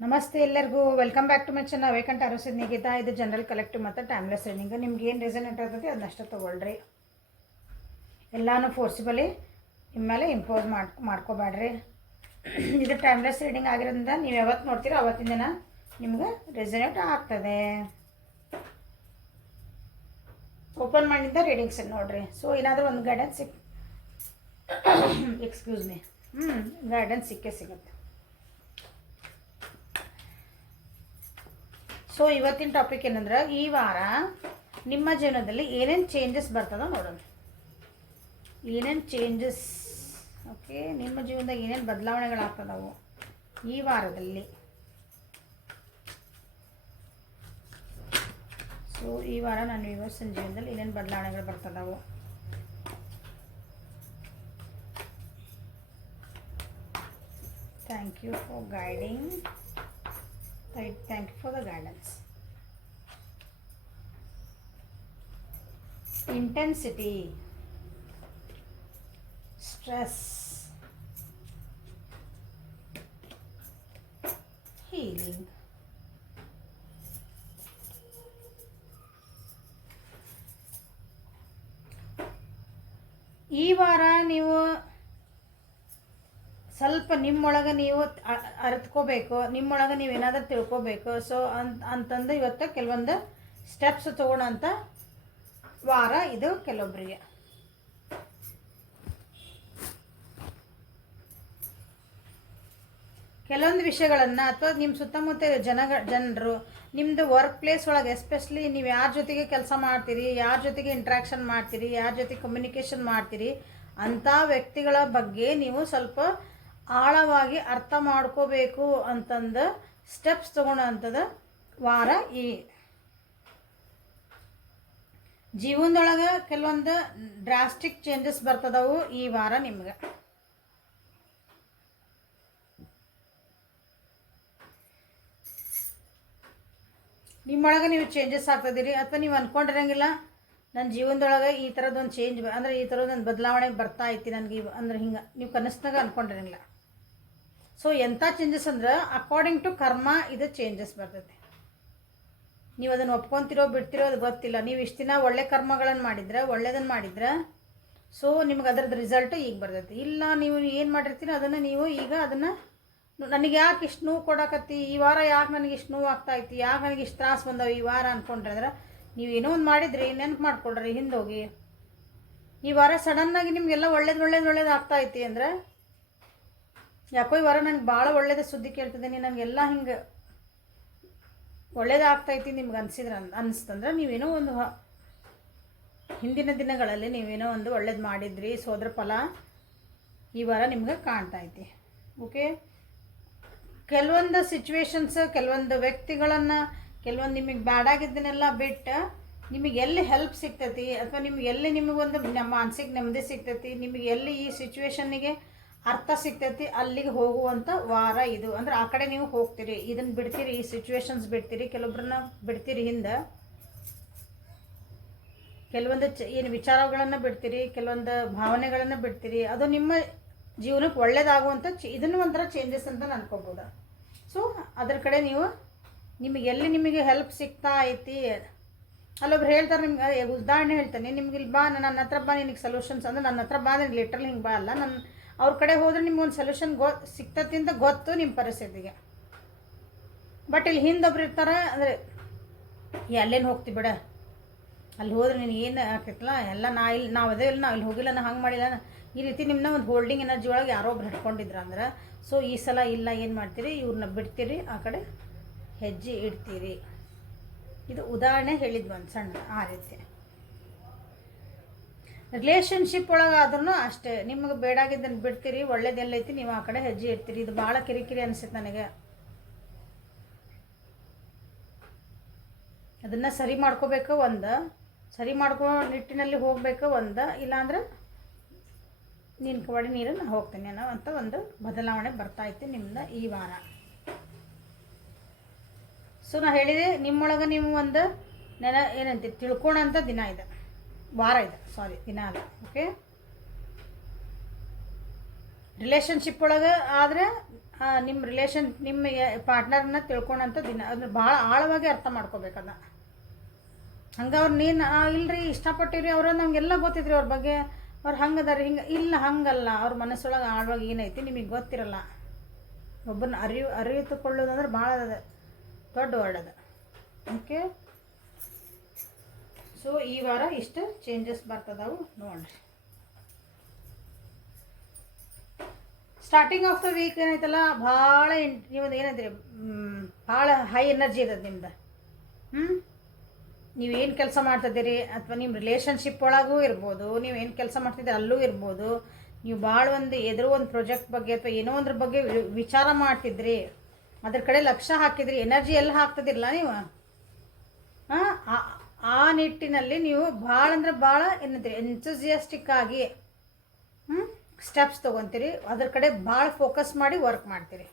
ನಮಸ್ತೆ ಎಲ್ಲರಿಗೂ welcome back to my channel ವೇಕಂಟ್ ಅರಸಿದ್ ನಿಗೀತಾ. ಇದು ಜನರಲ್ ಕಲೆಕ್ಟಿವ್ ಮತ್ತು ಟೈಮ್ಲೆಸ್ ರೀಡಿಂಗ್. ನಿಮ್ಗೆ ಏನು ರೆಸನೇಟ್ ಆಗ್ತದೆ ಅದನ್ನಷ್ಟು ತೊಗೊಳ್ರಿ. ಎಲ್ಲನೂ ಫೋರ್ಸಿಬಲಿ ನಿಮ್ಮ ಮೇಲೆ ಇಂಪೋಸ್ ಮಾಡ್ಕೋಬೇಡ್ರಿ. ಇದು ಟೈಮ್ಲೆಸ್ ರೀಡಿಂಗ್ ಆಗಿರೋದ್ರಿಂದ ನೀವು ಯಾವತ್ತು ನೋಡ್ತೀರೋ ಅವತ್ತಿನ ದಿನ ನಿಮ್ಗೆ ರೆಸನೇಟ್ ಆಗ್ತದೆ. ಓಪನ್ ಮೈಂಡಿಂದ ರೀಡಿಂಗ್ಸ್ ನೋಡಿರಿ. ಸೊ ಏನಾದರೂ ಒಂದು ಗೈಡೆನ್ಸ್ ಎಕ್ಸ್ಕ್ಯೂಸ್ ಮೀ ಗೈಡೆನ್ಸ್ ಸಿಗುತ್ತೆ. ಸೊ ಇವತ್ತಿನ ಟಾಪಿಕ್ ಏನಂದ್ರೆ, ಈ ವಾರ ನಿಮ್ಮ ಜೀವನದಲ್ಲಿ ಏನೇನು ಚೇಂಜಸ್ ಬರ್ತದೋ ನೋಡೋಣ. ಏನೇನು ಚೇಂಜಸ್, ಓಕೆ, ನಿಮ್ಮ ಜೀವನದಾಗ ಏನೇನು ಬದಲಾವಣೆಗಳಾಗ್ತದವು ಈ ವಾರದಲ್ಲಿ. ಸೊ ಈ ವಾರ ನನ್ನ ವ್ಯೂವರ್ಸಿನ ಜೀವನದಲ್ಲಿ ಏನೇನು ಬದಲಾವಣೆಗಳು ಬರ್ತದವು. Thank you for guiding. Thank you for the guidance. Intensity, stress, healing. ಈ ವಾರ ನೀವು ಸ್ವಲ್ಪ ನಿಮ್ಮೊಳಗೆ ನೀವು ಅರಿತ್ಕೋಬೇಕು, ನಿಮ್ಮೊಳಗೆ ನೀವು ಏನಾದರೂ ತಿಳ್ಕೊಬೇಕು. ಸೊ ಅಂತಂದು ಇವತ್ತು ಕೆಲವೊಂದು ಸ್ಟೆಪ್ಸ್ ತೊಗೊಳೋಂಥ ವಾರ ಇದು ಕೆಲವೊಬ್ಬರಿಗೆ. ಕೆಲವೊಂದು ವಿಷಯಗಳನ್ನು ಅಥವಾ ನಿಮ್ಮ ಸುತ್ತಮುತ್ತ ಜನರು ನಿಮ್ಮದು ವರ್ಕ್ ಪ್ಲೇಸ್ ಒಳಗೆ ಎಸ್ಪೆಷಲಿ ನೀವು ಯಾರ ಜೊತೆಗೆ ಕೆಲಸ ಮಾಡ್ತೀರಿ, ಯಾರ ಜೊತೆಗೆ ಇಂಟ್ರ್ಯಾಕ್ಷನ್ ಮಾಡ್ತೀರಿ, ಯಾರ ಜೊತೆಗೆ ಕಮ್ಯುನಿಕೇಷನ್ ಮಾಡ್ತೀರಿ ಅಂಥ ವ್ಯಕ್ತಿಗಳ ಬಗ್ಗೆ ನೀವು ಸ್ವಲ್ಪ ಆಳವಾಗಿ ಅರ್ಥ ಮಾಡ್ಕೋಬೇಕು ಅಂತಂದು ಸ್ಟೆಪ್ಸ್ ತೊಗೊಳೋಂಥದ್ದು ವಾರ. ಈ ಜೀವನದೊಳಗೆ ಕೆಲವೊಂದು ಡ್ರಾಸ್ಟಿಕ್ ಚೇಂಜಸ್ ಬರ್ತದವು ಈ ವಾರ ನಿಮ್ಗೆ. ನಿಮ್ಮೊಳಗೆ ನೀವು ಚೇಂಜಸ್ ಆಗ್ತದಿರಿ, ಅಥವಾ ನೀವು ಅಂದ್ಕೊಂಡಿರಂಗಿಲ್ಲ ನನ್ನ ಜೀವನದೊಳಗೆ ಈ ಥರದ್ದೊಂದು ಚೇಂಜ್ ಅಂದರೆ ಈ ಥರದ್ದೊಂದು ಬದಲಾವಣೆ ಬರ್ತಾ ಐತಿ ನನಗೆ ಅಂದರೆ ಹಿಂಗೆ ನೀವು ಕನಸ್ನಾಗ ಅಂದ್ಕೊಂಡಿರಂಗಿಲ್ಲ. ಸೊ ಎಂಥ ಚೇಂಜಸ್ ಅಂದ್ರೆ ಅಕಾರ್ಡಿಂಗ್ ಟು ಕರ್ಮ ಇದು ಚೇಂಜಸ್ ಬರ್ತೈತೆ. ನೀವು ಅದನ್ನು ಒಪ್ಕೊತಿರೋ ಬಿಡ್ತಿರೋ ಅದು ಗೊತ್ತಿಲ್ಲ. ನೀವು ಇಷ್ಟು ದಿನ ಒಳ್ಳೆ ಕರ್ಮಗಳನ್ನು ಮಾಡಿದ್ರೆ, ಒಳ್ಳೇದನ್ನು ಮಾಡಿದ್ರೆ, ಸೊ ನಿಮ್ಗೆ ಅದರದ್ದು ರಿಸಲ್ಟ್ ಈಗ ಬರ್ತೈತಿ. ಇಲ್ಲ ನೀವು ಏನು ಮಾಡಿರ್ತೀರ ಅದನ್ನು ನೀವು ಈಗ ಅದನ್ನು ನನಗೆ ಯಾಕೆ ಇಷ್ಟು ನೋವು ಕೊಡಕತ್ತಿ, ಈ ವಾರ ಯಾಕೆ ನನಗೆ ಇಷ್ಟು ನೋವು ಆಗ್ತಾಯಿತ್ತು, ಯಾಕೆ ನನಗೆ ಇಷ್ಟು ತ್ರಾಸು ಬಂದವು ಈ ವಾರ ಅಂದ್ಕೊಂಡ್ರೆ ನೀವು ಏನೋ ಒಂದು ಮಾಡಿದ್ರಿ, ನೆನಪು ಮಾಡ್ಕೊಳ್ರಿ ಹಿಂದೋಗಿ. ಈ ವಾರ ಸಡನ್ನಾಗಿ ನಿಮಗೆಲ್ಲ ಒಳ್ಳೇದು ಆಗ್ತಾಯಿತ್ತು ಅಂದರೆ ಯಾಕೋ ಈ ವಾರ ನನಗೆ ಭಾಳ ಒಳ್ಳೇದೇ ಸುದ್ದಿ ಕೇಳ್ತಿದ್ದೀನಿ, ನನಗೆಲ್ಲ ಹಿಂಗೆ ಒಳ್ಳೇದಾಗ್ತೈತಿ ನಿಮ್ಗೆ ಅನಿಸ್ತಂದ್ರೆ ನೀವೇನೋ ಒಂದು ಹಿಂದಿನ ದಿನಗಳಲ್ಲಿ ನೀವೇನೋ ಒಂದು ಒಳ್ಳೇದು ಮಾಡಿದ್ರಿ. ಸೊ ಅದ್ರ ಫಲ ಈ ವಾರ ನಿಮ್ಗೆ ಕಾಣ್ತೈತಿ. ಓಕೆ, ಕೆಲವೊಂದು ಸಿಚುವೇಶನ್ಸ್, ಕೆಲವೊಂದು ವ್ಯಕ್ತಿಗಳನ್ನು, ಕೆಲವೊಂದು ನಿಮಗೆ ಬ್ಯಾಡಾಗಿದ್ದನ್ನೆಲ್ಲ ಬಿಟ್ಟು ನಿಮಗೆ ಎಲ್ಲಿ ಹೆಲ್ಪ್ ಸಿಗ್ತೈತಿ ಅಥವಾ ನಿಮಗೆ ಎಲ್ಲಿ ನಿಮಗೊಂದು ಮಾನಸಿಕ ನೆಮ್ಮದಿ ಸಿಗ್ತೈತಿ, ನಿಮಗೆ ಎಲ್ಲಿ ಈ ಸಿಚುವೇಶನ್ನಿಗೆ ಅರ್ಥ ಸಿಗ್ತೈತಿ ಅಲ್ಲಿಗೆ ಹೋಗುವಂಥ ವಾರ ಇದು. ಅಂದರೆ ಆ ಕಡೆ ನೀವು ಹೋಗ್ತೀರಿ, ಇದನ್ನು ಬಿಡ್ತೀರಿ, ಈ ಸಿಚುವೇಶನ್ಸ್ ಬಿಡ್ತೀರಿ, ಕೆಲವೊಬ್ಬರನ್ನ ಬಿಡ್ತೀರಿ, ಹಿಂದೆ ಕೆಲವೊಂದು ಏನು ವಿಚಾರಗಳನ್ನು ಬಿಡ್ತೀರಿ, ಕೆಲವೊಂದು ಭಾವನೆಗಳನ್ನು ಬಿಡ್ತೀರಿ. ಅದು ನಿಮ್ಮ ಜೀವನಕ್ಕೆ ಒಳ್ಳೇದಾಗುವಂಥ ಇದನ್ನು ಒಂಥರ ಚೇಂಜಸ್ ಅಂತ ಅನ್ಕೋಬೋದು. ಸೊ ಅದ್ರ ಕಡೆ ನೀವು ನಿಮಗೆ ಹೆಲ್ಪ್ ಸಿಗ್ತಾ ಐತಿ. ಅಲ್ಲೊಬ್ರು ಹೇಳ್ತಾರೆ ನಿಮ್ಗೆ ಉದಾಹರಣೆ ಹೇಳ್ತಾನೆ, ನಿಮ್ಗೆ ಇಲ್ಲಿ ಬಾ, ನನ್ನ ಹತ್ರ ಬಾ, ನಿನಗೆ ಸೊಲ್ಯೂಷನ್ಸ್ ಅಂದರೆ ನನ್ನ ಹತ್ರ ಬಾ ಅಂದರೆ ಲಿಟ್ರಲ್ ಹಿಂಗೆ ಬಾ ಅಲ್ಲ, ನನ್ನ ಅವ್ರ ಕಡೆ ಹೋದ್ರೆ ನಿಮ್ಗೊಂದು ಸೊಲ್ಯೂಷನ್ ಸಿಗ್ತತಿ ಅಂತ ಗೊತ್ತು ನಿಮ್ಮ ಪರಿಸ್ಥಿತಿಗೆ. ಬಟ್ ಇಲ್ಲಿ ಹಿಂದೊಬ್ರು ಇರ್ತಾರೆ ಅಂದರೆ ಅಲ್ಲೇನು ಹೋಗ್ತಿ ಬಿಡ, ಅಲ್ಲಿ ಹೋದ್ರೆ ನಿನಗೆ ಏನು ಆಗ್ತೈತಲ್ಲ ಎಲ್ಲ ನಾವು ಅದೇ ಇಲ್ಲ, ನಾವು ಇಲ್ಲಿ ಹೋಗಿಲ್ಲ, ನಾ ಹಂಗೆ ಮಾಡಿಲ್ಲ, ಈ ರೀತಿ ನಿಮ್ಮನ್ನ ಒಂದು ಹೋಲ್ಡಿಂಗ್ ಎನರ್ಜಿ ಒಳಗೆ ಯಾರೋ ಒಬ್ರು ಹಿಡ್ಕೊಂಡಿದ್ರು ಅಂದ್ರೆ, ಸೊ ಈ ಸಲ ಇಲ್ಲ, ಏನು ಮಾಡ್ತೀರಿ, ಇವ್ರನ್ನ ಬಿಡ್ತೀರಿ, ಆ ಕಡೆ ಹೆಜ್ಜೆ ಇಡ್ತೀರಿ. ಇದು ಉದಾಹರಣೆ ಹೇಳಿದ್ವಿ ಒಂದು ಸಣ್ಣ. ಆ ರೀತಿ ರಿಲೇಷನ್ಶಿಪ್ ಒಳಗಾದ್ರೂ ಅಷ್ಟೇ, ನಿಮಗೆ ಬೇಡಾಗಿದ್ದನ್ನು ಬಿಡ್ತೀರಿ, ಒಳ್ಳೇದೆಲ್ಲೈತಿ, ನೀವು ಆ ಕಡೆ ಹೆಜ್ಜೆ ಇಡ್ತೀರಿ. ಇದು ಭಾಳ ಕಿರಿಕಿರಿ ಅನಿಸುತ್ತೆ ನನಗೆ. ಅದನ್ನು ಸರಿ ಮಾಡ್ಕೋಬೇಕು, ಸರಿ ಮಾಡ್ಕೋ ನಿಟ್ಟಿನಲ್ಲಿ ಹೋಗಬೇಕು, ಇಲ್ಲಾಂದ್ರೆ ನೀನು ಕಬಡ್ಡಿ ನೀರು ನಾನು ಹೋಗ್ತೀನಿ ಅನ್ನೋ ಅಂತ ಒಂದು ಬದಲಾವಣೆ ಬರ್ತಾಯಿತ್ತು ನಿಮ್ಮನ್ನ ಈ ವಾರ. ಸೊ ನಾ ಹೇಳಿದೆ ನಿಮ್ಮೊಳಗೆ ನೀವು ಒಂದು ಏನಂತೀವಿ ತಿಳ್ಕೊಳೋಂಥ ದಿನ ಇದೆ, ವಾರ ಇದೆ, ದಿನ ಅಲ್ಲ. ಓಕೆ, ರಿಲೇಷನ್ಶಿಪ್ ಒಳಗೆ ಆದರೆ ನಿಮ್ಮ ರಿಲೇಷನ್ ನಿಮ್ಮ ಪಾರ್ಟ್ನರ್ನ ತಿಳ್ಕೊಳಂಥ ದಿನ ಅಂದ್ರೆ ಭಾಳ ಆಳವಾಗಿ ಅರ್ಥ ಮಾಡ್ಕೋಬೇಕದ. ಹಂಗೆ ಅವ್ರು ನೀನು ಇಲ್ಲರಿ ಇಷ್ಟಪಟ್ಟಿರಿ ಅವ್ರು ನಮಗೆಲ್ಲ ಗೊತ್ತಿದ್ರಿ ಅವ್ರ ಬಗ್ಗೆ, ಅವ್ರು ಹಂಗದಾರಿ ಹಿಂಗೆ ಇಲ್ಲ, ಹಂಗಲ್ಲ. ಅವ್ರ ಮನಸ್ಸೊಳಗೆ ಆಳವಾಗಿ ಏನೈತಿ ನಿಮಗೆ ಗೊತ್ತಿರಲ್ಲ. ಒಬ್ಬರನ್ನ ಅರಿತುಕೊಳ್ಳೋದಂದ್ರೆ ಭಾಳ ದೊಡ್ಡ ವರ್ಡ್ ಅದು. ಓಕೆ, ಸೊ ಈ ವಾರ ಇಷ್ಟು ಚೇಂಜಸ್ ಬರ್ತದವು ನೋಡಿರಿ. ಸ್ಟಾರ್ಟಿಂಗ್ ಆಫ್ ದ ವೀಕ್ ಏನೈತಲ್ಲ ಭಾಳ ನೀವು ಏನಂತೀರಿ ಭಾಳ ಹೈ ಎನರ್ಜಿ ಇರ್ತದೆ ನಿಮ್ದು. ನೀವೇನು ಕೆಲಸ ಮಾಡ್ತಿದ್ದೀರಿ ಅಥವಾ ನಿಮ್ಮ ರಿಲೇಷನ್ಶಿಪ್ ಒಳಗೂ ಇರ್ಬೋದು, ನೀವೇನು ಕೆಲಸ ಮಾಡ್ತಿದ್ದೀರಿ ಅಲ್ಲೂ ಇರ್ಬೋದು, ನೀವು ಭಾಳ ಒಂದು ಪ್ರಾಜೆಕ್ಟ್ ಬಗ್ಗೆ ಅಥವಾ ಏನೋ ಒಂದ್ರ ಬಗ್ಗೆ ವಿಚಾರ ಮಾಡ್ತಿದ್ರಿ, ಅದ್ರ ಕಡೆ ಲಕ್ಷ್ಯ ಹಾಕಿದ್ರಿ, ಎನರ್ಜಿ ಎಲ್ಲ ಹಾಕ್ತಿದ್ದಿರಲ್ಲ ನೀವು, ಆ ನಿಟ್ಟಿನಲ್ಲಿ ನೀವು ಭಾಳ ಅಂದ್ರೆ ಭಾಳ ಏನಂತೀರಿ ಎಂಥೂಸಿಯಾಸ್ಟಿಕ್ ಆಗಿ ಸ್ಟೆಪ್ಸ್ ತೊಗೊತೀರಿ, ಅದ್ರ ಕಡೆ ಭಾಳ ಫೋಕಸ್ ಮಾಡಿ ವರ್ಕ್ ಮಾಡ್ತೀರಿ.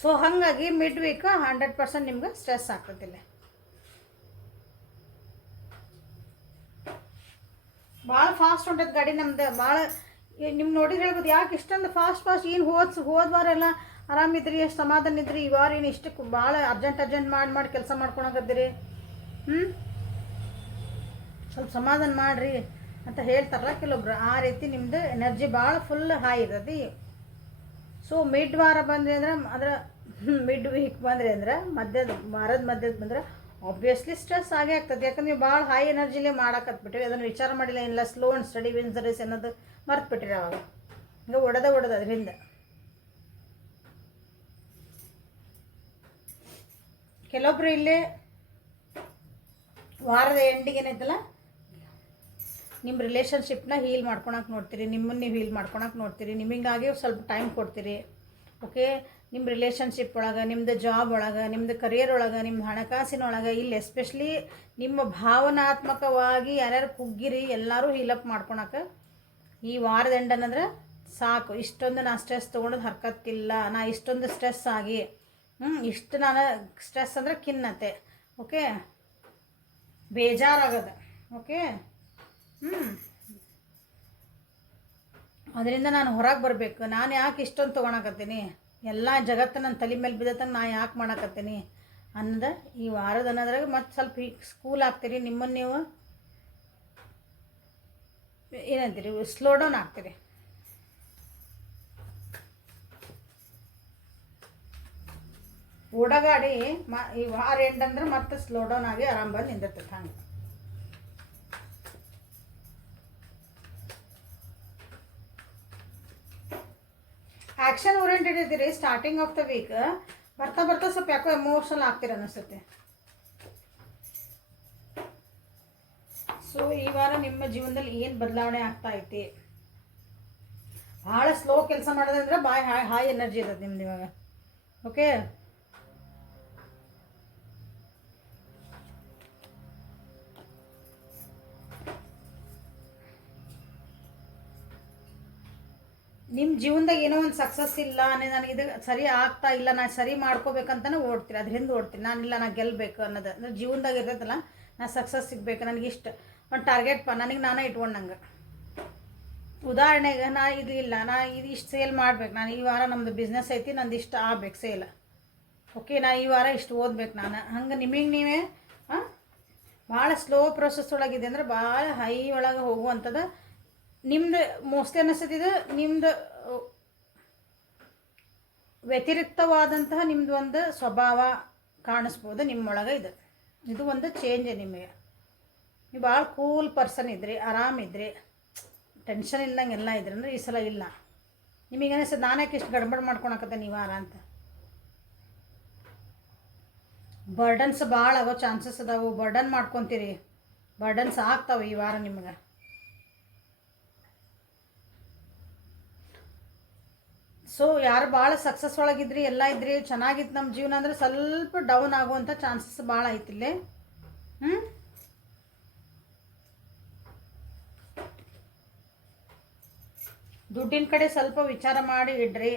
ಸೊ ಹಾಗಾಗಿ ಮಿಡ್ ವೀಕ್ 100% ನಿಮ್ಗೆ ಸ್ಟ್ರೆಸ್ ಆಗ್ತದಿಲ್ಲ. ಭಾಳ ಫಾಸ್ಟ್ ಹೊಂಟೈತೆ ಗಾಡಿ ನಮ್ದು. ಭಾಳ ನಿಮ್ಮ ನೋಡಿದ್ರೆ ಹೇಳ್ಬೋದು ಯಾಕೆ ಇಷ್ಟೊಂದು ಫಾಸ್ಟ್ ಏನು ಹೋದ ವಾರ ಎಲ್ಲ ಆರಾಮಿದ್ರಿ, ಎಷ್ಟು ಸಮಾಧಾನ ಇದ್ರಿ, ಈ ವಾರ ಏನು ಇಷ್ಟಕ್ಕೆ ಭಾಳ ಅರ್ಜೆಂಟ್ ಮಾಡಿ ಕೆಲಸ ಮಾಡ್ಕೊಳಕತ್ತೀರಿ, ಸ್ವಲ್ಪ ಸಮಾಧಾನ ಮಾಡಿರಿ ಅಂತ ಹೇಳ್ತಾರಲ್ಲ ಕೆಲವೊಬ್ರು. ಆ ರೀತಿ ನಿಮ್ಮದು ಎನರ್ಜಿ ಭಾಳ ಫುಲ್ ಹೈ ಇರ್ತದೆ. ಸೊ ಮಿಡ್ ವಾರ ಬಂದ್ರಿ ಅಂದ್ರೆ ಮಿಡ್ ವೀಕ್ ಬಂದ್ರಿ ಅಂದ್ರೆ ವಾರದ ಮಧ್ಯದ ಬಂದ್ರೆ ಆಬ್ವಿಯಸ್ಲಿ ಸ್ಟ್ರೆಸ್ ಆಗೇ ಆಗ್ತದೆ. ಯಾಕಂದ್ರೆ ನೀವು ಭಾಳ ಹೈ ಎನರ್ಜಿಲೇ ಮಾಡಾಕತ್ಬಿಟ್ಟಿರಿ, ಅದನ್ನು ವಿಚಾರ ಮಾಡಿಲ್ಲ, ಏನಿಲ್ಲ slow and steady wins the race ಅನ್ನೋದು ಮರ್ತ್ಬಿಟ್ಟಿರಿ. ಅವಾಗ ಹಿಂಗೆ ಒಡೆದ ಅದರಿಂದ ಕೆಲವೊಬ್ರು ಇಲ್ಲಿ ವಾರದ ಎಂಡಿಗೆ ಏನೈತಲ್ಲ ನಿಮ್ಮ ರಿಲೇಷನ್ಶಿಪ್ನ ಹೀಲ್ ಮಾಡ್ಕೊಳಕ್ಕೆ ನೋಡ್ತೀರಿ, ನಿಮ್ಮನ್ನು ನೀವು ಹೀಲ್ ಮಾಡ್ಕೊಳಕ್ಕೆ ನೋಡ್ತೀರಿ, ನಿಮಗಾಗಿ ಸ್ವಲ್ಪ ಟೈಮ್ ಕೊಡ್ತೀರಿ. ಓಕೆ, ನಿಮ್ಮ ರಿಲೇಷನ್ಶಿಪ್ ಒಳಗೆ, ನಿಮ್ಮದು ಜಾಬ್ ಒಳಗೆ, ನಿಮ್ಮದು ಕರಿಯರ್ ಒಳಗೆ, ನಿಮ್ಮ ಹಣಕಾಸಿನೊಳಗೆ, ಇಲ್ಲಿ ಎಸ್ಪೆಷಲಿ ನಿಮ್ಮ ಭಾವನಾತ್ಮಕವಾಗಿ ಯಾರ್ಯಾರು ಕುಗ್ಗಿರಿ ಎಲ್ಲರೂ ಹೀಲಪ್ ಮಾಡ್ಕೊಳಕ್ಕೆ ಈ ವಾರದ ಎಂಡ್ ಅನ್ನಂದ್ರೆ ಸಾಕು. ಇಷ್ಟೊಂದು ನಾ ಸ್ಟ್ರೆಸ್ ತೊಗೊಂಡದ್ದು ಹರ್ಕತ್ತಿಲ್ಲ, ನಾ ಇಷ್ಟೊಂದು ಸ್ಟ್ರೆಸ್ ಆಗಿ ಇಷ್ಟು ನಾನು ಸ್ಟ್ರೆಸ್ ಅಂದರೆ ಖಿನ್ನತೆ, ಓಕೆ, ಬೇಜಾರಾಗದು, ಓಕೆ, ಅದರಿಂದ ನಾನು ಹೊರಗೆ ಬರಬೇಕು. ನಾನು ಯಾಕೆ ಇಷ್ಟೊಂದು ತೊಗೊಳಕತ್ತೀನಿ, ಎಲ್ಲ ಜಗತ್ತು ನನ್ನ ತಲೆ ಮೇಲೆ ಬಿದ್ದತಂಗೆ ನಾ ಯಾಕೆ ಮಾಡಕತ್ತೀನಿ ಅನ್ನೋದು ಈ ವಾರದ ಅನ್ನೋದ್ರಾಗ ಮತ್ತು ಸ್ವಲ್ಪ ಸ್ಕೂಲ್ ಆಗ್ತೀರಿ, ನಿಮ್ಮನ್ನು ನೀವು ಏನಂತೀರಿ ಸ್ಲೋ ಡೌನ್ ಆಗ್ತೀರಿ. ಓಡಗಾಡಿ ಈ ವಾರ ಎಂಡ್ ಅಂದ್ರೆ ಮತ್ತೆ ಸ್ಲೋ ಡೌನ್ ಆಗಿ ಆರಾಮ್ ಬಂದು ನಿಂದಿರ್ತೈತೆ. ಹಂಗೆ ಆ್ಯಕ್ಷನ್ ಓರಿಯೆಂಟೆಡ್ ಇದ್ದೀರಿ ಸ್ಟಾರ್ಟಿಂಗ್ ಆಫ್ ದ ವೀಕ್. ಬರ್ತಾ ಸ್ವಲ್ಪ ಯಾಕೋ ಎಮೋಷನಲ್ ಆಗ್ತೀರ ಅನಿಸುತ್ತೆ. ಸೊ ಈ ವಾರ ನಿಮ್ಮ ಜೀವನದಲ್ಲಿ ಏನು ಬದಲಾವಣೆ ಆಗ್ತಾ ಐತಿ, ಭಾಳ ಸ್ಲೋ ಕೆಲಸ ಮಾಡೋದಂದ್ರೆ ಹೈ ಎನರ್ಜಿ ಇರೋದು ನಿಮ್ದು ಇವಾಗ. ಓಕೆ, ನಿಮ್ಮ ಜೀವನದಾಗ ಏನೋ ಒಂದು ಸಕ್ಸಸ್ ಇಲ್ಲ, ನನಗಿದು ಸರಿ ಆಗ್ತಾ ಇಲ್ಲ, ನಾನು ಸರಿ ಮಾಡ್ಕೋಬೇಕಂತಲೇ ಓಡ್ತೀರಿ, ಅದ್ರ ಹಿಂದೆ ಓಡ್ತೀನಿ. ನಾನಿಲ್ಲ, ನಾನು ಗೆಲ್ಲಬೇಕು ಅನ್ನೋದು ಅಂದ್ರೆ ಜೀವನದಾಗ ಇರ್ತೈತಲ್ಲ, ನಾನು ಸಕ್ಸಸ್ ಸಿಗಬೇಕು, ನನಗಿಷ್ಟ ಒಂದು ಟಾರ್ಗೆಟ್ ನನಗೆ ನಾನೇ ಇಟ್ಕೊಂಡಂಗೆ. ಉದಾಹರಣೆಗೆ ನಾ ಇದು ಇಲ್ಲ, ಇದು ಇಷ್ಟು ಸೇಲ್ ಮಾಡ್ಬೇಕು, ನಾನು ಈ ವಾರ ನಮ್ಮದು ಬಿಸ್ನೆಸ್ ಐತಿ, ನಂದು ಇಷ್ಟು ಆಗ್ಬೇಕು ಸೇಲ್, ಓಕೆ, ನಾ ಈ ವಾರ ಇಷ್ಟು ಓದ್ಬೇಕು ನಾನು. ಹಂಗೆ ನಿಮಗೆ ನೀವೇ ಭಾಳ ಸ್ಲೋ ಪ್ರೊಸೆಸ್ ಒಳಗಿದೆ ಅಂದರೆ ಭಾಳ ಹೈ ಒಳಗೆ ಹೋಗುವಂಥದ್ದು ನಿಮ್ದು ಮೋಸ್ಟ್ಲಿ ಅನ್ನಿಸ್ತದೆ. ನಿಮ್ದು ವ್ಯತಿರಿಕ್ತವಾದಂತಹ ನಿಮ್ಮದು ಒಂದು ಸ್ವಭಾವ ಕಾಣಿಸ್ಬೋದು ನಿಮ್ಮೊಳಗೆ. ಇದು ಒಂದು ಚೇಂಜ್ ನಿಮಗೆ. ನೀವು ಭಾಳ ಕೂಲ್ ಪರ್ಸನ್ ಇದ್ರಿ, ಆರಾಮಿದ್ರಿ, ಟೆನ್ಷನ್ ಇಲ್ದಂಗೆ ಎಲ್ಲ ಇದ್ರಿ ಅಂದರೆ ಈ ಸಲ ಇಲ್ಲ. ನಿಮಗೆ ಅನಿಸ್ತದೆ ನಾನ್ಯಾಕೆ ಇಷ್ಟು ಗಡ್ಬಡ್ ಮಾಡ್ಕೊಳಕತ್ತೆ ಈ ವಾರ ಅಂತ. ಬರ್ಡನ್ಸ್ ಭಾಳ ಆಗೋ ಚಾನ್ಸಸ್ ಅದಾವು, ಬರ್ಡನ್ ಮಾಡ್ಕೊತೀರಿ, ಬರ್ಡನ್ಸ್ ಆಗ್ತಾವೆ ಈ ವಾರ ನಿಮ್ಗೆ. ಸೊ ಯಾರು ಭಾಳ ಸಕ್ಸಸ್ ಒಳಗಿದ್ರಿ, ಎಲ್ಲ ಇದ್ರಿ, ಚೆನ್ನಾಗಿತ್ತು ನಮ್ಮ ಜೀವನ ಅಂದರೆ ಸ್ವಲ್ಪ ಡೌನ್ ಆಗುವಂಥ ಚಾನ್ಸಸ್ ಭಾಳ ಐತಿಲ್ಲೇ. ದುಡ್ಡಿನ ಕಡೆ ಸ್ವಲ್ಪ ವಿಚಾರ ಮಾಡಿ ಇಡ್ರಿ.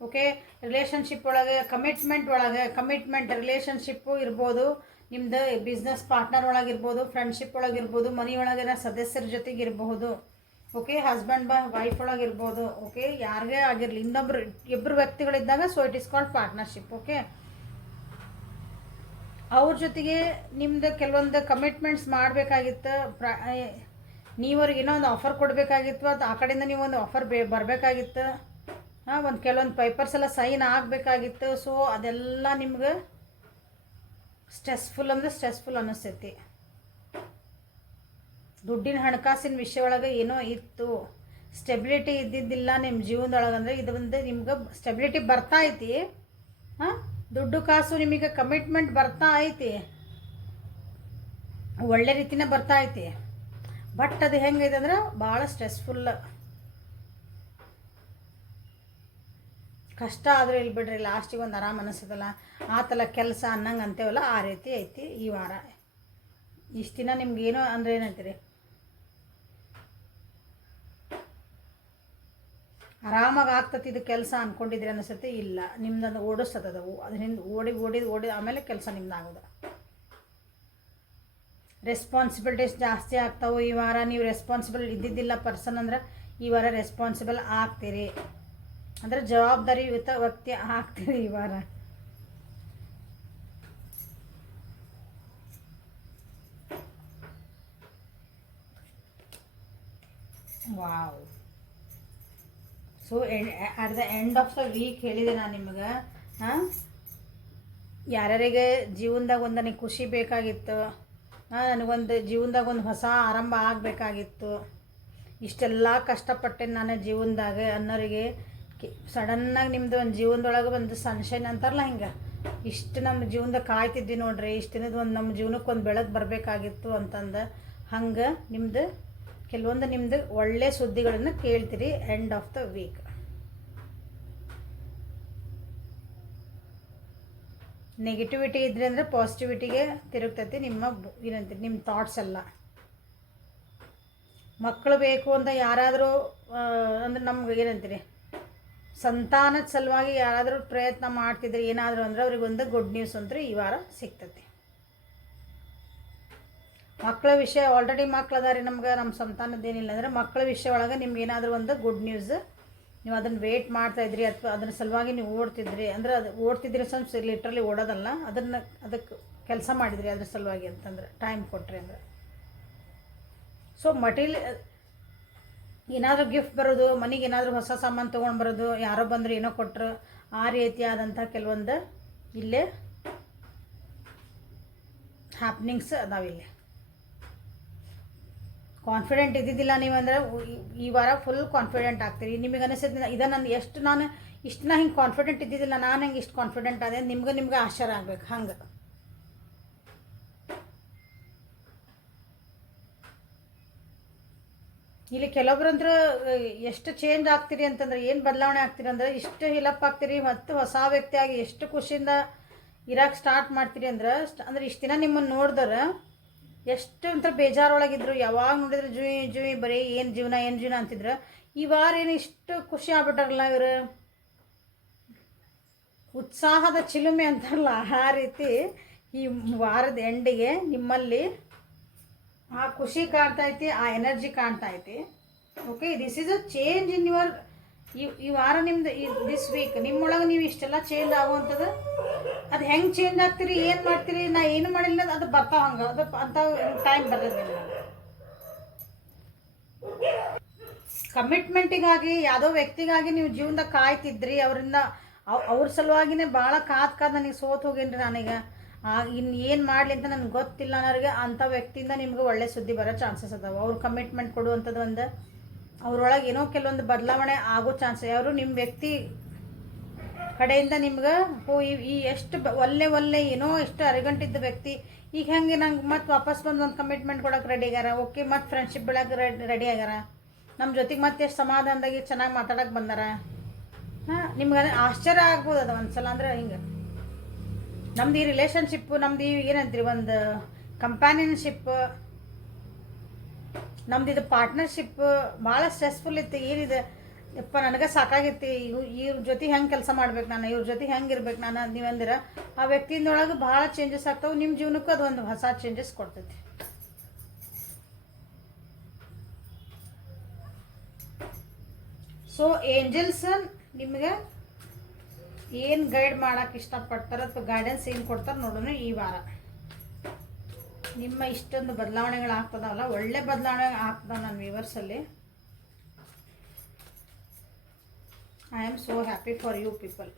ಓಕೆ, ರಿಲೇಷನ್ಶಿಪ್ ಒಳಗೆ ಕಮಿಟ್ಮೆಂಟ್ ರಿಲೇಷನ್ಶಿಪ್ಪು ಇರ್ಬೋದು, ನಿಮ್ಮದು ಬಿಸ್ನೆಸ್ ಪಾರ್ಟ್ನರ್ ಒಳಗಿರ್ಬೋದು, ಫ್ರೆಂಡ್ಶಿಪ್ ಒಳಗಿರ್ಬೋದು, ಮನೆ ಒಳಗಿನ ಸದಸ್ಯರ ಜೊತೆಗಿರ್ಬೋದು. ಓಕೆ, ಹಸ್ಬೆಂಡ್ ವೈಫ್ ಒಳಗಿರ್ಬೋದು. ಓಕೆ, ಯಾರಿಗೇ ಆಗಿರಲಿ, ಇನ್ನೊಬ್ರು ಇಬ್ಬರು ವ್ಯಕ್ತಿಗಳಿದ್ದಾಗ so it is called partnership. Okay, ಅವ್ರ ಜೊತೆಗೆ ನಿಮ್ದು ಕೆಲವೊಂದು ಕಮಿಟ್ಮೆಂಟ್ಸ್ ಮಾಡಬೇಕಾಗಿತ್ತು. ನೀವ್ರಿಗೆ ಏನೋ ಒಂದು ಆಫರ್ ಕೊಡಬೇಕಾಗಿತ್ತು, ಅದು ಆ ಕಡೆಯಿಂದ ನೀವು ಒಂದು ಆಫರ್ ಬರಬೇಕಾಗಿತ್ತು. ಒಂದು ಕೆಲವೊಂದು ಪೇಪರ್ಸ್ ಎಲ್ಲ ಸೈನ್ ಆಗಬೇಕಾಗಿತ್ತು. ಸೊ ಅದೆಲ್ಲ ನಿಮ್ಗೆ ಸ್ಟ್ರೆಸ್ಫುಲ್ ಅಂದರೆ ಸ್ಟ್ರೆಸ್ಫುಲ್ ಅನ್ನಿಸ್ತೈತಿ. ದುಡ್ಡಿನ ಹಣಕಾಸಿನ ವಿಷಯ ಒಳಗೆ ಏನೋ ಇತ್ತು, ಸ್ಟೆಬಿಲಿಟಿ ಇದ್ದಿದ್ದಿಲ್ಲ ನಿಮ್ಮ ಜೀವನದೊಳಗೆ. ಅಂದರೆ ಇದು ಒಂದು ನಿಮ್ಗೆ ಸ್ಟೆಬಿಲಿಟಿ ಬರ್ತಾ ಐತಿ. ದುಡ್ಡು ಕಾಸು ನಿಮಗೆ ಕಮಿಟ್ಮೆಂಟ್ ಬರ್ತಾ ಐತಿ, ಒಳ್ಳೆ ರೀತಿನೇ ಬರ್ತಾ ಐತಿ. ಬಟ್ ಅದು ಹೆಂಗೈತೆ ಅಂದ್ರೆ ಭಾಳ ಸ್ಟ್ರೆಸ್ಫುಲ್, ಕಷ್ಟ ಆದರೂ ಇಲ್ಲಿ ಬಿಡ್ರಿ, ಲಾಸ್ಟಿಗೆ ಒಂದು ಆರಾಮ್ ಅನಿಸ್ತದಲ್ಲ ಆತಲ್ಲ ಕೆಲಸ ಅನ್ನಂಗೆ ಅಂತೇವಲ್ಲ, ಆ ರೀತಿ ಐತಿ ಈ ವಾರ. ಇಷ್ಟು ದಿನ ನಿಮ್ಗೇನೋ ಅಂದರೆ ಏನಂತೀರಿ, ಆರಾಮಾಗಿ ಆಗ್ತತಿ ಇದು ಕೆಲಸ ಅಂದ್ಕೊಂಡಿದ್ರಿ ಅನಿಸುತ್ತೆ. ಇಲ್ಲ, ನಿಮ್ದು ಓಡಿಸ್ತದವು, ಅದರಿಂದ ಓಡಿ ಆಮೇಲೆ ಕೆಲಸ ನಿಮ್ದು ಆಗೋದು. ರೆಸ್ಪಾನ್ಸಿಬಿಲಿಟೀಸ್ ಜಾಸ್ತಿ ಆಗ್ತಾವೆ ಈ ವಾರ. ನೀವು ರೆಸ್ಪಾನ್ಸಿಬಲ್ ಇದ್ದಿದ್ದಿಲ್ಲ ಪರ್ಸನ್ ಅಂದ್ರೆ ಈ ವಾರ ರೆಸ್ಪಾನ್ಸಿಬಲ್ ಆಗ್ತೀರಿ, ಅಂದರೆ ಜವಾಬ್ದಾರಿಯುತ ವ್ಯಕ್ತಿ ಆಗ್ತೀರಿ ಈ ವಾರ. Wow. So at the end of the week ಹೇಳಿದೆ ನಾನು ನಿಮಗೆ, ಯಾರ್ಯಾರಿಗೆ ಜೀವನದಾಗ ಒಂದು ನನಗೆ ಖುಷಿ ಬೇಕಾಗಿತ್ತು, ನನಗೊಂದು ಜೀವನದಾಗ ಒಂದು ಹೊಸ ಆರಂಭ ಆಗಬೇಕಾಗಿತ್ತು, ಇಷ್ಟೆಲ್ಲ ಕಷ್ಟಪಟ್ಟೆ ನಾನು ಜೀವನದಾಗ ಅನ್ನೋರಿಗೆ ಸಡನ್ನಾಗಿ ನಿಮ್ಮದು ಒಂದು ಜೀವನದೊಳಗೆ ಒಂದು ಸನ್ಶೈನ್ ಅಂತಾರಲ್ಲ, ಹಿಂಗೆ ಇಷ್ಟು ನಮ್ಮ ಜೀವನದಾಗ ಕಾಯ್ತಿದ್ವಿ ನೋಡ್ರಿ, ಇಷ್ಟು ದಿನದ ಒಂದು ನಮ್ಮ ಜೀವನಕ್ಕೆ ಒಂದು ಬೆಳಕು ಬರಬೇಕಾಗಿತ್ತು ಅಂತಂದು, ಹಂಗೆ ನಿಮ್ಮದು ಕೆಲವೊಂದು ನಿಮ್ಮದು ಒಳ್ಳೆ ಸುದ್ದಿಗಳನ್ನು ಕೇಳ್ತೀರಿ end of the week. Negativity ಇದ್ದರೆ ಅಂದರೆ ಪಾಸಿಟಿವಿಟಿಗೆ ತಿರುಗ್ತೈತಿ ಏನಂತೀರಿ ನಿಮ್ಮ ಥಾಟ್ಸ್ ಎಲ್ಲ. ಮಕ್ಕಳು ಬೇಕು ಅಂತ ಯಾರಾದರೂ ಅಂದರೆ ನಮ್ಗೆ ಏನಂತೀರಿ, ಸಂತಾನದ ಸಲುವಾಗಿ ಯಾರಾದರೂ ಪ್ರಯತ್ನ ಮಾಡ್ತಿದ್ರೆ ಏನಾದರೂ ಅಂದರೆ ಅವ್ರಿಗೊಂದು ಗುಡ್ ನ್ಯೂಸ್ ಅಂದ್ರೆ ಈ ವಾರ ಸಿಗ್ತೈತಿ. ಮಕ್ಕಳ ವಿಷಯ ಆಲ್ರೆಡಿ ಮಕ್ಳು ಅದಾರಿ ನಮ್ಗೆ, ನಮ್ಮ ಸಂತಾನದ್ದೇನಿಲ್ಲ ಅಂದರೆ ಮಕ್ಕಳ ವಿಷಯ ಒಳಗೆ ನಿಮ್ಗೆ ಏನಾದರೂ ಒಂದು ಗುಡ್ ನ್ಯೂಸ್, ನೀವು ಅದನ್ನು ವೇಟ್ ಮಾಡ್ತಾಯಿದ್ರಿ ಅಥವಾ ಅದರ ಸಲುವಾಗಿ ನೀವು ಓಡ್ತಿದ್ರಿ ಅಂದರೆ ಅದು ಓಡ್ತಿದ್ರಿ ಸ್ವಲ್ಪ ಲಿಟ್ರಲಿ ಓಡೋದಲ್ಲ, ಅದಕ್ಕೆ ಕೆಲಸ ಮಾಡಿದ್ರಿ ಅದ್ರ ಸಲುವಾಗಿ ಅಂತಂದ್ರೆ ಟೈಮ್ ಕೊಟ್ರಿ ಅಂದರೆ. ಸೊ ಏನಾದರೂ ಗಿಫ್ಟ್ ಬರೋದು, ಮನೆಗೆ ಏನಾದರೂ ಹೊಸ ಸಾಮಾನು ತೊಗೊಂಡು ಬರೋದು, ಯಾರೋ ಬಂದರು ಏನೋ ಕೊಟ್ಟರು, ಆ ರೀತಿಯಾದಂಥ ಕೆಲವೊಂದು ಇಲ್ಲೇ ಹ್ಯಾಪ್ನಿಂಗ್ಸ್ ಅದಾವಿಲ್ಲಿ. ಕಾನ್ಫಿಡೆಂಟ್ ಇದ್ದಿದ್ದಿಲ್ಲ ನೀವಂದ್ರೆ ಈ ವಾರ ಫುಲ್ ಕಾನ್ಫಿಡೆಂಟ್ ಆಗ್ತೀರಿ. ನಿಮಗೆ ಅನಿಸಿದ ಇದು ನಾನು ಇಷ್ಟು ನಾ ಹಿಂಗೆ ಕಾನ್ಫಿಡೆಂಟ್ ಇದ್ದಿದ್ದಿಲ್ಲ, ನಾನು ಹೆಂಗೆ ಇಷ್ಟು ಕಾನ್ಫಿಡೆಂಟ್ ಅದೇ ನಿಮ್ಗೆ ಆಶ್ಚರ್ಯ ಆಗ್ಬೇಕು. ಹಂಗೆ ಇಲ್ಲಿ ಕೆಲವೊಬ್ರಂದ್ರೆ ಎಷ್ಟು ಚೇಂಜ್ ಆಗ್ತೀರಿ ಅಂತಂದ್ರೆ, ಏನು ಬದಲಾವಣೆ ಆಗ್ತೀರಿ ಅಂದ್ರೆ ಇಷ್ಟು ಹಿಲಪ್ ಆಗ್ತೀರಿ ಮತ್ತು ಹೊಸ ವ್ಯಕ್ತಿಯಾಗಿ ಎಷ್ಟು ಖುಷಿಯಿಂದ ಇರೋಕ್ಕೆ ಸ್ಟಾರ್ಟ್ ಮಾಡ್ತೀರಿ ಅಂದ್ರೆ ಇಷ್ಟು ದಿನ ನಿಮ್ಮನ್ನು ನೋಡಿದ್ರೆ ಎಷ್ಟು ಒಂಥರ ಬೇಜಾರೊಳಗಿದ್ರು, ಯಾವಾಗ ನೋಡಿದ್ರು ಜುಯಿ ಬರೀ ಏನು ಜೀವನ ಅಂತಿದ್ರು. ಈ ವಾರ ಏನು ಇಷ್ಟು ಖುಷಿ ಆಗ್ಬಿಟ್ಟಾರಲ್ಲ ಇವರು, ಉತ್ಸಾಹದ ಚಿಲುಮೆ ಅಂತಾರಲ್ಲ ಆ ರೀತಿ ಈ ವಾರದ ಎಂಡಿಗೆ ನಿಮ್ಮಲ್ಲಿ ಆ ಖುಷಿ ಕಾಣ್ತಾ ಐತಿ, ಆ ಎನರ್ಜಿ ಕಾಣ್ತಾ ಐತಿ. Okay, this is a change in your ಈ ವಾರ ನಿಮ್ದು ದಿಸ್ ವೀಕ್ ನಿಮ್ಮೊಳಗೆ ನೀವು ಇಷ್ಟೆಲ್ಲ ಚೇಂಜ್ ಆಗುವಂಥದ್ದು. ಅದು ಹೆಂಗೆ ಚೇಂಜ್ ಆಗ್ತೀರಿ, ಏನು ಮಾಡ್ತೀರಿ, ನಾ ಏನು ಮಾಡಿಲ್ಲ ಅದು ಬರ್ತಾವ ಹಂಗೆ, ಅದು ಅಂಥ ಟೈಮ್ ಬರೋದಿಲ್ಲ. ಕಮಿಟ್ಮೆಂಟಿಗಾಗಿ ಯಾವುದೋ ವ್ಯಕ್ತಿಗಾಗಿ ನೀವು ಜೀವನದಾಗ ಕಾಯ್ತಿದ್ರಿ, ಅವರಿಂದ ಅವ್ರ ಸಲುವಾಗಿನೇ ಭಾಳ ಕಾದು ನನಗೆ ಸೋತು ಹೋಗೇನ್ರಿ, ನಾನೀಗ ಇನ್ನು ಏನು ಮಾಡಲಿ ಅಂತ ನನಗೆ ಗೊತ್ತಿಲ್ಲ ಅನ್ನೋರಿಗೆ ಅಂಥ ವ್ಯಕ್ತಿಯಿಂದ ನಿಮ್ಗೆ ಒಳ್ಳೆ ಸುದ್ದಿ ಬರೋ ಚಾನ್ಸಸ್ ಅದಾವೆ. ಅವ್ರು ಕಮಿಟ್ಮೆಂಟ್ ಕೊಡುವಂಥದ್ದು ಒಂದು ಅವ್ರೊಳಗೆ ಏನೋ ಕೆಲವೊಂದು ಬದಲಾವಣೆ ಆಗೋ ಚಾನ್ಸ್, ಯಾರು ನಿಮ್ಮ ವ್ಯಕ್ತಿ ಕಡೆಯಿಂದ ನಿಮ್ಗೆ ಈ ಎಷ್ಟು ಒಳ್ಳೆ ಏನೋ ಎಷ್ಟು ಅರಗಂಟಿದ್ದ ವ್ಯಕ್ತಿ ಈಗ ಹೆಂಗೆ ನಂಗೆ ಮತ್ತೆ ವಾಪಸ್ ಬಂದು ಒಂದು ಕಮಿಟ್ಮೆಂಟ್ ಕೊಡೋಕೆ ರೆಡಿ ಆಗ್ಯಾರ. ಓಕೆ, ಮತ್ತು ಫ್ರೆಂಡ್ಶಿಪ್ ಬೆಳಗ್ಗೆ ರೆಡಿ ಆಗ್ಯಾರ, ನಮ್ಮ ಜೊತೆಗೆ ಮತ್ತೆ ಎಷ್ಟು ಸಮಾಧಾನದಾಗಿ ಚೆನ್ನಾಗಿ ಮಾತಾಡೋಕೆ ಬಂದಾರ. ನಿಮ್ಗೆ ಆಶ್ಚರ್ಯ ಆಗ್ಬೋದು ಅದು ಒಂದು ಸಲ. ಅಂದ್ರೆ ಹಿಂಗೆ ನಮ್ದು ಈ ರಿಲೇಷನ್ಶಿಪ್ಪು, ನಮ್ದು ಈ ಏನಂತೀರಿ ಒಂದು ಕಂಪ್ಯಾನಿಯನ್ಶಿಪ್, ನಮ್ದು ಇದು ಪಾರ್ಟ್ನರ್ಶಿಪ್ ಭಾಳ ಸ್ಟ್ರೆಸ್ಫುಲ್ ಇತ್ತು. ಏನಿದೆ ಯಪ್ಪ ನನಗೆ ಸಾಕಾಗಿತ್ತು, ಇವ್ರ ಜೊತೆ ಹೆಂಗೆ ಕೆಲಸ ಮಾಡ್ಬೇಕು ನಾನು, ಇವ್ರ ಜೊತೆ ಹೆಂಗೆ ಇರ್ಬೇಕು ನಾನು ನೀವಂದಿರ ಆ ವ್ಯಕ್ತಿಯಿಂದೊಳಗೆ ಭಾಳ ಚೇಂಜಸ್ ಆಗ್ತಾವೆ. ನಿಮ್ಮ ಜೀವನಕ್ಕೂ ಅದು ಒಂದು ಹೊಸ ಚೇಂಜಸ್ ಕೊಡ್ತೈತಿ. ಸೊ ಏಂಜಲ್ಸ್ ನಿಮಗೆ ಏನು ಗೈಡ್ ಮಾಡೋಕೆ ಇಷ್ಟಪಡ್ತಾರೆ ಅಥವಾ ಗೈಡೆನ್ಸ್ ಏನು ಕೊಡ್ತಾರೆ ನೋಡೋಣ ಈ ವಾರ. ನಿಮ್ಮ ಇಷ್ಟೊಂದು ಬದಲಾವಣೆಗಳಾಗ್ತದವಲ್ಲ, ಒಳ್ಳೆ ಬದಲಾವಣೆ ಆಗ್ತದೆ ನನ್ನ ವ್ಯೂವರ್ಸಲ್ಲಿ. I am so happy for you people.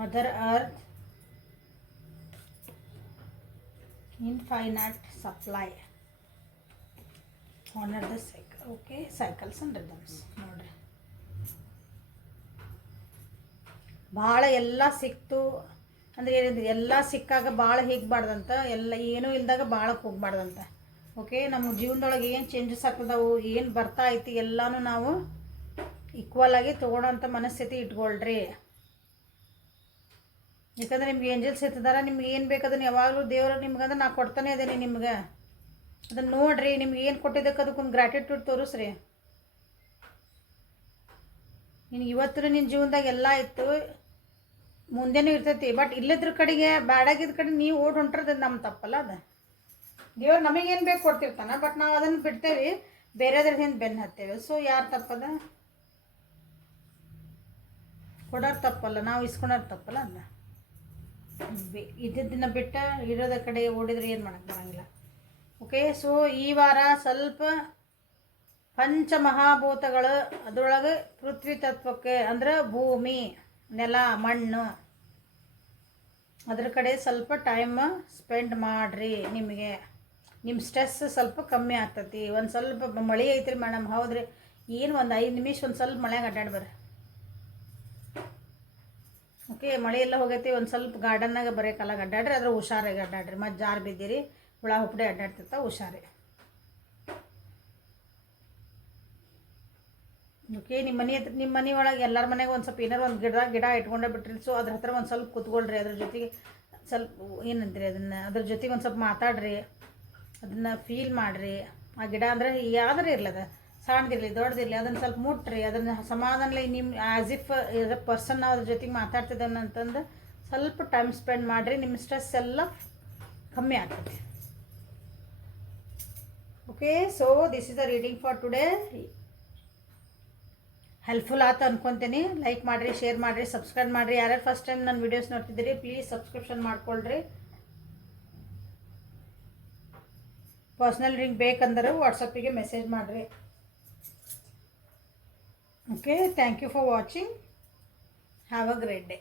Mother earth, infinite supply, honour the cycle. Okay, cycles and rhythms ನೋಡ್ರಿ. ಭಾಳ ಎಲ್ಲ ಸಿಕ್ತು ಅಂದರೆ ಏನಿದೆ, ಎಲ್ಲ ಸಿಕ್ಕಾಗ ಭಾಳ ಹಿಗ್ಬಾರ್ದಂತ, ಎಲ್ಲ ಏನೂ ಇಲ್ದಾಗ ಭಾಳಕ್ಕೆ ಹೋಗ್ಬಾರ್ದಂತ. ಓಕೆ, ನಮ್ಮ ಜೀವನದೊಳಗೆ ಏನು ಚೇಂಜಸ್ ಆಗ್ತದವು, ಏನು ಬರ್ತಾ ಐತಿ ಎಲ್ಲನೂ ನಾವು ಈಕ್ವಲ್ ಆಗಿ ತೊಗೊಳೋಂಥ ಮನಸ್ಥಿತಿ ಇಟ್ಕೊಳ್ರಿ. ಯಾಕಂದರೆ ನಿಮ್ಗೆ ಏಂಜಲ್ಸ್ ಇರ್ತಿದಾರ, ನಿಮ್ಗೆ ಏನು ಬೇಕಾದನ್ನು ಯಾವಾಗಲೂ ದೇವರು ನಿಮ್ಗಂದ್ರೆ ನಾ ಕೊಡ್ತಾನೆ ಇದ್ದೀನಿ ನಿಮ್ಗೆ. ಅದನ್ನು ನೋಡಿರಿ, ನಿಮ್ಗೆ ಏನು ಕೊಟ್ಟಿದ್ದಕ್ಕೆ ಅದಕ್ಕೊಂದು ಗ್ರ್ಯಾಟಿಟ್ಯೂಡ್ ತೋರಿಸ್ರಿ. ನಿನಗೆ ಇವತ್ತು ನಿನ್ನ ಜೀವನದಾಗ ಎಲ್ಲ ಇತ್ತು, ಮುಂದೆನೂ ಇರ್ತೈತಿ. ಬಟ್ ಇಲ್ಲದ್ರ ಕಡೆಗೆ ಬ್ಯಾಡಾಗಿದ್ದ ಕಡೆ ನೀವು ಓಡ್ ಹೊಂಟ್ರದ ನಮ್ಮ ತಪ್ಪಲ್ಲ. ಅದು ದೇವ್ರು ನಮಗೇನು ಬೇಕು ಕೊಡ್ತಿರ್ತಾನೆ, ಬಟ್ ನಾವು ಅದನ್ನು ಬಿಡ್ತೇವೆ, ಬೇರೆದ್ರಿಂದ ಬೆನ್ನು ಹತ್ತೇವೆ. ಸೊ ಯಾರು ತಪ್ಪದ? ಕೊಡೋರು ತಪ್ಪಲ್ಲ, ನಾವು ಇಸ್ಕೊಳೋರು ತಪ್ಪಲ್ಲ. ಅದನ್ನ ಇದ್ದಿದ್ದನ್ನ ಬಿಟ್ಟು ಇರೋದ ಕಡೆ ಓಡಿದ್ರೆ ಏನು ಮಾಡೋಕ್ಕೆ ಬರೋಂಗಿಲ್ಲ. ಓಕೆ, ಸೊ ಈ ವಾರ ಸ್ವಲ್ಪ ಪಂಚಮಹಾಭೂತಗಳು, ಅದರೊಳಗೆ ಪೃಥ್ವಿ ತತ್ವಕ್ಕೆ ಅಂದ್ರೆ ಭೂಮಿ, ನೆಲ, ಮಣ್ಣು, ಅದ್ರ ಕಡೆ ಸ್ವಲ್ಪ ಟೈಮ್ ಸ್ಪೆಂಡ್ ಮಾಡಿರಿ. ನಿಮಗೆ ನಿಮ್ಮ ಸ್ಟ್ರೆಸ್ ಸ್ವಲ್ಪ ಕಮ್ಮಿ ಆಗ್ತೈತಿ. ಒಂದು ಸ್ವಲ್ಪ ಮಳೆ ಐತ್ರಿ ಮೇಡಮ್, ಹೌದ್ರಿ, ಏನು ಒಂದು 5 ನಿಮಿಷ ಒಂದು ಸ್ವಲ್ಪ ಮಳೆಯಾಗ ಅಡ್ಡಾಡಿ ಬರ್ರಿ. ಓಕೆ, ಮಳೆ ಎಲ್ಲ ಹೋಗೈತಿ, ಒಂದು ಸ್ವಲ್ಪ ಗಾರ್ಡನ್ನಾಗ ಬರೀ ಕಾಲಾಗ ಅಡ್ಡಾಡ್ರಿ, ಅದ್ರ ಹುಷಾರಾಗಿ ಅಡ್ಡಾಡ್ರಿ. ಮತ್ತು ಜಾರು ಬಿದ್ದಿರಿ, ಹುಳ ಹುಪ್ಪಡೆ ಅಡ್ಡಾಡ್ತಿರ್ತಾವೆ, ಹುಷಾರಿ. ಓಕೆ, ನಿಮ್ಮ ಮನೆ ಒಳಗೆ ಎಲ್ಲರ ಮನೆಗೆ ಒಂದು ಸ್ವಲ್ಪ ಏನಾರು ಒಂದು ಗಿಡ ಇಟ್ಕೊಂಡೇ ಬಿಟ್ರಿ. ಸೊ ಅದ್ರ ಹತ್ರ ಒಂದು ಸ್ವಲ್ಪ ಕೂತ್ಕೊಳ್ರಿ, ಅದ್ರ ಜೊತೆಗೆ ಸ್ವಲ್ಪ ಏನಂದ್ರಿ ಅದ್ರ ಜೊತೆಗೆ ಒಂದು ಸ್ವಲ್ಪ ಮಾತಾಡ್ರಿ, ಅದನ್ನು ಫೀಲ್ ಮಾಡಿರಿ. ಆ ಗಿಡ ಅಂದರೆ ಯಾವ್ದಾರು ಇರ್ಲದ, ಸಣ್ಣದಿರಲಿ ದೊಡ್ಡದಿರಲಿ, ಅದನ್ನು ಸ್ವಲ್ಪ ಮುಟ್ರಿ, ಅದನ್ನು ಸಮಾಧಾನಲಿ ನಿಮ್ಮ as if is a person ಅದ್ರ ಜೊತೆಗೆ ಮಾತಾಡ್ತಿದ್ದಾನೆ ಅಂತಂದು ಸ್ವಲ್ಪ ಟೈಮ್ ಸ್ಪೆಂಡ್ ಮಾಡಿರಿ. ನಿಮ್ಮ ಸ್ಟ್ರೆಸ್ ಎಲ್ಲ ಕಮ್ಮಿ ಆಗ್ತದೆ. Okay, so this is the reading for today. Helpful ಆಯ್ತು ಅನ್ಕೊತೀನಿ. ಲೈಕ್ ಮಾಡಿರಿ, ಶೇರ್ ಮಾಡಿರಿ, ಸಬ್ಸ್ಕ್ರೈಬ್ ಮಾಡಿರಿ. ಯಾರ್ಯಾರು ಫಸ್ಟ್ ಟೈಮ್ ನನ್ನ ವೀಡಿಯೋಸ್ ನೋಡ್ತಿದ್ದೀರಿ ಪ್ಲೀಸ್ ಸಬ್ಸ್ಕ್ರಿಪ್ಷನ್ ಮಾಡ್ಕೊಳ್ರಿ. ಪರ್ಸ್ನಲ್ ಲಿಂಕ್ ಬೇಕಂದ್ರೆ ವಾಟ್ಸಪ್ಪಿಗೆ ಮೆಸೇಜ್ ಮಾಡಿರಿ. Okay, thank you for watching. Have a great day.